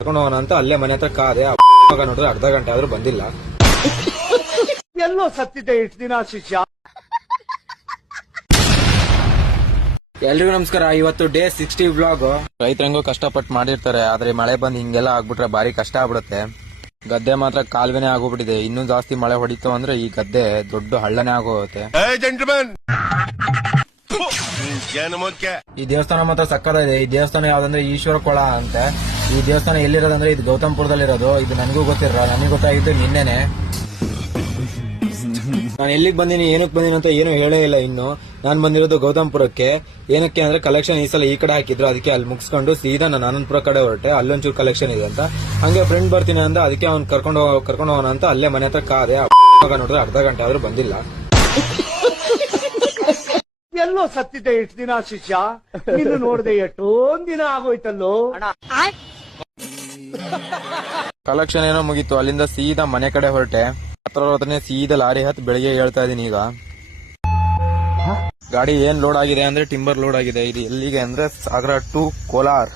ಕರ್ಕೊಂಡು ಹೋಗೋಣ ಅಂತ ಅಲ್ಲೇ ಮನೆ ಹತ್ರ ಕಾದೆ ಮಗ ನೋಡಿದ್ರೆ ಅರ್ಧ ಗಂಟೆ ಆದ್ರೂ ಬಂದಿಲ್ಲ. ಎಲ್ಲೋ ಸತ್ತಿದ್ದೆ ಇಷ್ಟು ದಿನ ಶಿಷ್ಯ. ಎಲ್ರಿಗೂ ನಮಸ್ಕಾರ. ಇವತ್ತು ಡೇ ಸಿಕ್ಸ್ಟಿ ಬ್ಲಾಗ್. ರೈತರಂಗೂ ಕಷ್ಟಪಟ್ಟು ಮಾಡಿರ್ತಾರೆ ಆದ್ರೆ ಮಳೆ ಬಂದು ಹಿಂಗೆಲ್ಲ ಆಗ್ಬಿಟ್ರೆ ಬಾರಿ ಕಷ್ಟ ಆಗ್ಬಿಡುತ್ತೆ. ಗದ್ದೆ ಮಾತ್ರ ಕಾಲುವೆನೆ ಆಗೋಗ್ಬಿಟ್ಟಿದೆ. ಇನ್ನೂ ಜಾಸ್ತಿ ಮಳೆ ಹೊಡಿತು ಅಂದ್ರೆ ಈ ಗದ್ದೆ ದೊಡ್ಡ ಹಳ್ಳನೇ ಆಗೋಗುತ್ತೆ. ಈ ದೇವಸ್ಥಾನ ಮಾತ್ರ ಸಕ್ಕತ್ತಾಗಿದೆ. ಈ ದೇವಸ್ಥಾನ ಯಾವ್ದಂದ್ರೆ ಈಶ್ವರ ಕೊಳ ಅಂತೆ. ಈ ದೇವಸ್ಥಾನ ಎಲ್ಲಿರೋದಂದ್ರೆ ಇದು ಗೌತಮ್ಪುರದಲ್ಲಿರೋದು. ಇದು ನನಗೂ ಗೊತ್ತಿರಲ್ಲ ನನಗೆ ಗೊತ್ತಾಗಿದ್ದು ನಿನ್ನೆನೆ. ನಾನು ಎಲ್ಲಿಗೆ ಬಂದೀನಿ ಏನಕ್ಕೆ ಬಂದೀನಿ ಅಂತ ಏನು ಹೇಳೇ ಇಲ್ಲ ಇನ್ನು. ನಾನು ಬಂದಿರೋದು ಗೌತಮ್ಪುರಕ್ಕೆ. ಏನಕ್ಕೆ ಅಂದ್ರೆ ಕಲೆಕ್ಷನ್ ಈ ಸಲ ಈ ಕಡೆ ಹಾಕಿದ್ರು ಅದಕ್ಕೆ ಅಲ್ಲಿ ಮುಗಿಸ್ಕೊಂಡು ಸೀದಾ ನಾನು ಆನಂದಪುರ ಕಡೆ ಹೊರಟೆ. ಅಲ್ಲೊಂಚೂರು ಕಲೆಕ್ಷನ್ ಇದೆ ಅಂತ. ಹಂಗೆ ಫ್ರೆಂಡ್ ಬರ್ತೀನಿ ಅಂದ್ರೆ ಅದಕ್ಕೆ ಅವ್ನು ಕರ್ಕೊಂಡು ಹೋಗ್- ಕರ್ಕೊಂಡು ಹೋಗೋಣ ಅಂತ ಅಲ್ಲೇ ಮನೆ ಹತ್ರ ಕಾದೆ ನೋಡಿದ್ರೆ ಅರ್ಧ ಗಂಟೆ ಆದ್ರೂ ಬಂದಿಲ್ಲ. ಎಲ್ಲೋ ಸತ್ತಿದ್ದೆ ಇಷ್ಟು ದಿನ ಶಿಷ್ಯ? ನಿನ್ನ ನೋಡ್ದೆ ಎಷ್ಟೊಂದ್ ದಿನ ಆಗೋಯ್ತಲ್ಲೋ? ಕಲೆಕ್ಷನ್ ಏನೋ ಮುಗೀತು. ಅಲ್ಲಿಂದ ಸೀದಾ ಮನೆ ಕಡೆ ಹೊರಟೆ. ಹತ್ರ ಹತ್ರನೇ ಸೀದಾ ಲಾರಿ ಹತ್ತು ಬೆಳಿಗ್ಗೆ ಹೇಳ್ತಾ ಇದೀನಿ ಈಗ. ಗಾಡಿ ಏನ್ ಲೋಡ್ ಆಗಿದೆ ಅಂದ್ರೆ ಟಿಂಬರ್ ಲೋಡ್ ಆಗಿದೆ. ಇದು ಎಲ್ಲಿಗೆ ಅಂದ್ರೆ ಸಾಗರ ಟು ಕೋಲಾರ್.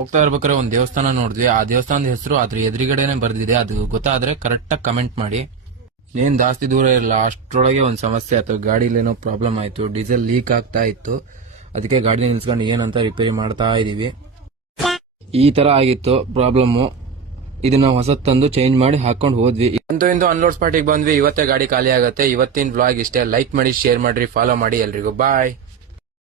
ಹೋಗ್ತಾ ಇರ್ಬೇಕಾದ್ರೆ ಒಂದ್ ದೇವಸ್ಥಾನ ನೋಡಿದ್ವಿ. ಆ ದೇವಸ್ಥಾನದ ಹೆಸರು ಅದ್ರ ಎದುರುಗಡೆನೆ ಬರ್ದಿದೆ. ಅದು ಗೊತ್ತಾದ್ರೆ ಕರೆಕ್ಟ್ ಆಗಿ ಕಮೆಂಟ್ ಮಾಡಿ. ಏನ್ ಜಾಸ್ತಿ ದೂರ ಇರಲ್ಲ ಅಷ್ಟರೊಳಗೆ ಒಂದ್ ಸಮಸ್ಯೆ ಆಯ್ತು. ಗಾಡಿಲಿ ಏನೋ ಪ್ರಾಬ್ಲಮ್ ಆಯ್ತು. ಡೀಸೆಲ್ ಲೀಕ್ ಆಗ್ತಾ ಇತ್ತು. ಅದಕ್ಕೆ ಗಾಡಿ ನಿಲ್ಸ್ಕೊಂಡು ಏನಂತ ರಿಪೇರಿ ಮಾಡ್ತಾ ಇದೀವಿ. ಈ ತರ ಆಗಿತ್ತು ಪ್ರಾಬ್ಲಮ್ ಇದನ್ನ ಹೊಸ ತಂದು ಚೇಂಜ್ ಮಾಡಿ ಹಾಕೊಂಡು ಹೋದ್ವಿ. ಅಂತೂ ಇಂದು ಅನ್ಲೋಡ್ ಸ್ಪಾಟಿಗೆ ಬಂದ್ವಿ. ಇವತ್ತೇ ಗಾಡಿ ಖಾಲಿ ಆಗುತ್ತೆ. ಇವತ್ತಿನ ವ್ಲಾಗ್ ಇಷ್ಟೇ. ಲೈಕ್ ಮಾಡಿ ಶೇರ್ ಮಾಡ್ರಿ ಫಾಲೋ ಮಾಡಿ ಎಲ್ರಿಗೂ. ಬಾಯ್